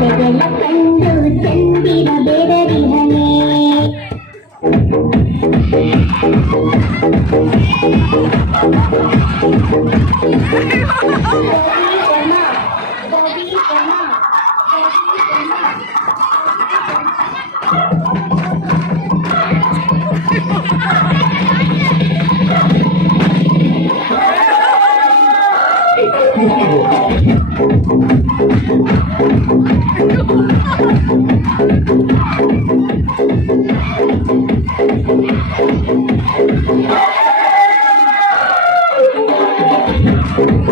ಜಗಲ ಕಂಡು ಚಂದಿರ ಬೆದರಿಹನೆ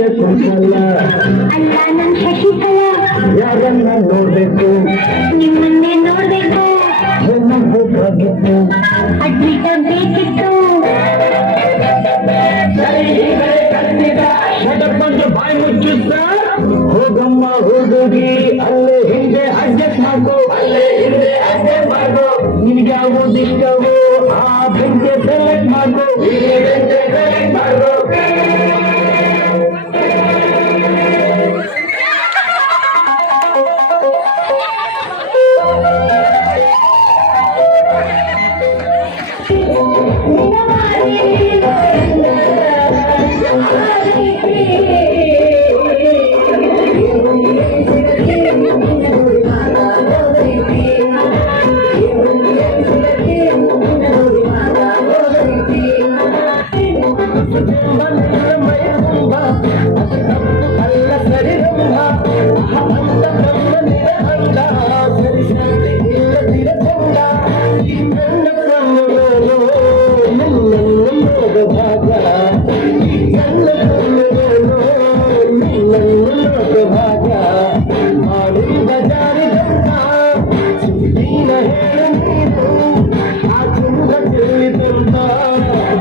ಶಕುಂತಲ ಅಲ್ಲ ನನ್ ಶಶಿಕಲ. ಯಾರನ್ನ ನೋಡ್ಬೇಕು? ನಿಮ್ಮನ್ನೇ ನೋಡ್ಬೇಕು. ಹೆಣ್ಣು ಬೇಕಾಗಿತ್ತು ಅಡ್ಮಿಟ್ ಬೇಕಿತ್ತು. ಬಾಯಿ ಮುಚ್ಚುತ್ತ ಹೋಗಮ್ಮ ಹುಡುಗಿ ಅಲ್ಲೇ ಹಿಂದೆ ಅಡ್ಜಸ್ಟ್ ಮಾಡ್ಕೋ. ಅಲ್ಲೇ ಹಿಂದೆ ಅಡ್ಜಸ್ಟ್ ಮಾಡ್ಕೋ. ನಿನ್ಗೆ ಯಾವ್ದು ಇಷ್ಟವೋ ಆ ಬೆಂಕೆ ಸೆಲೆಕ್ಟ್ ಮಾಡ್ಕೋ.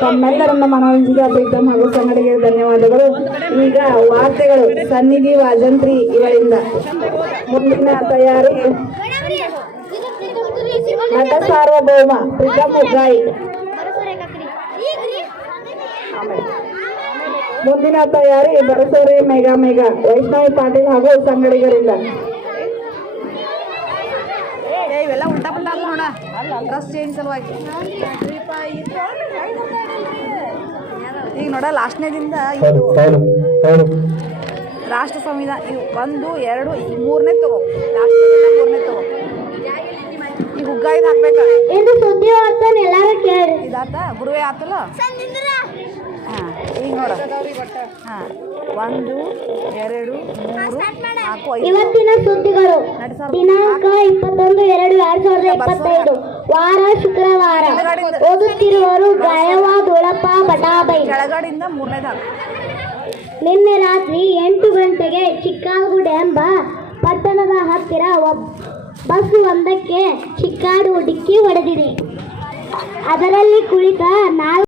ತಮ್ಮೆಲ್ಲರನ್ನ ಮನೋರಂಜಿತ ಪ್ರೀತಮ್ ಹಾಗೂ ಸಂಗಡಿಗೆ ಧನ್ಯವಾದಗಳು. ಈಗ ವಾರ್ತೆಗಳು. ಸನ್ನಿಧಿ ವಾಜಂತ್ರಿ ಇವರಿಂದ. ಮುಂದಿನ ತಯಾರಿ. ನಟ ಸಾರ್ವಭೌಮ ಪ್ರೀತಮ್ ಮುಂದಿನ ತಯಾರಿ ಬರಸೋರಿ ಮೇಘಾ ಮೇಘ, ವೈಷ್ಣವಿ ಪಾಟೀಲ್ ಹಾಗೂ ಸಂಗಡಿಗರಿಂದ. ಇವೆಲ್ಲ ಉಲ್ಟಾ ಪಲ್ಟಾ ನೋಡ. ಡ್ರೆಸ್ ಚೇಂಜ್ ಸಲುವಾಗಿ. ಈಗ ನೋಡ ಲಾಸ್ಟ್ನೇದಿಂದ ಇದು. ರಾಷ್ಟ್ರ ಸಂವಿಧಾನ ಇವು ಒಂದು ಎರಡು ಈ ಮೂರನೇ ತಗೋ. ಲಾಸ್ಟ್ನೇದಿಂದ ಮೂರನೇ ತಗೋ. ಈ ಹುಗ್ಗ ಇದು ಹಾಕ್ಬೇಕು? ಇದು ಸುದ್ದಿ ವಾರ್ತೆ ಎಲ್ಲಾರು ಕೇಳಿ. ಇದಾತ? ಗುರುವೇ ಆತಲ್ಲ? ಹಾಂ ಈಗ ನೋಡ. ಹಾಂ ಒಂದು ಎರಡು ಮೂರು ನಾಲ್ಕು ಐದು ಇವತ್ತಿನ ಸುದ್ದಿಗಳು. ದಿನಾಂಕ ಇಪ್ಪತ್ತೊಂದು ಎರಡು ಎರಡ್ ಸಾವಿರದ ಇಪ್ಪತ್ತೈದು. ವಾರ ಶುಕ್ರವಾರ. ಓದುತ್ತಿರುವರು ಗಾಯವಾದೊಳಪ್ಪ ಬಟಾಬೈ. ನಿನ್ನೆ ರಾತ್ರಿ ಎಂಟು ಗಂಟೆಗೆ ಚಿಕ್ಕಾಗುಡ್ ಎಂಬ ಪಟ್ಟಣದ ಹತ್ತಿರ ಬಸ್ ಒಂದಕ್ಕೆ ಚಿಕ್ಕಾಡು ಡಿಕ್ಕಿ ಹೊಡೆದಿದೆ. ಅದರಲ್ಲಿ ಕುಳಿತ ನಾಲ್ಕು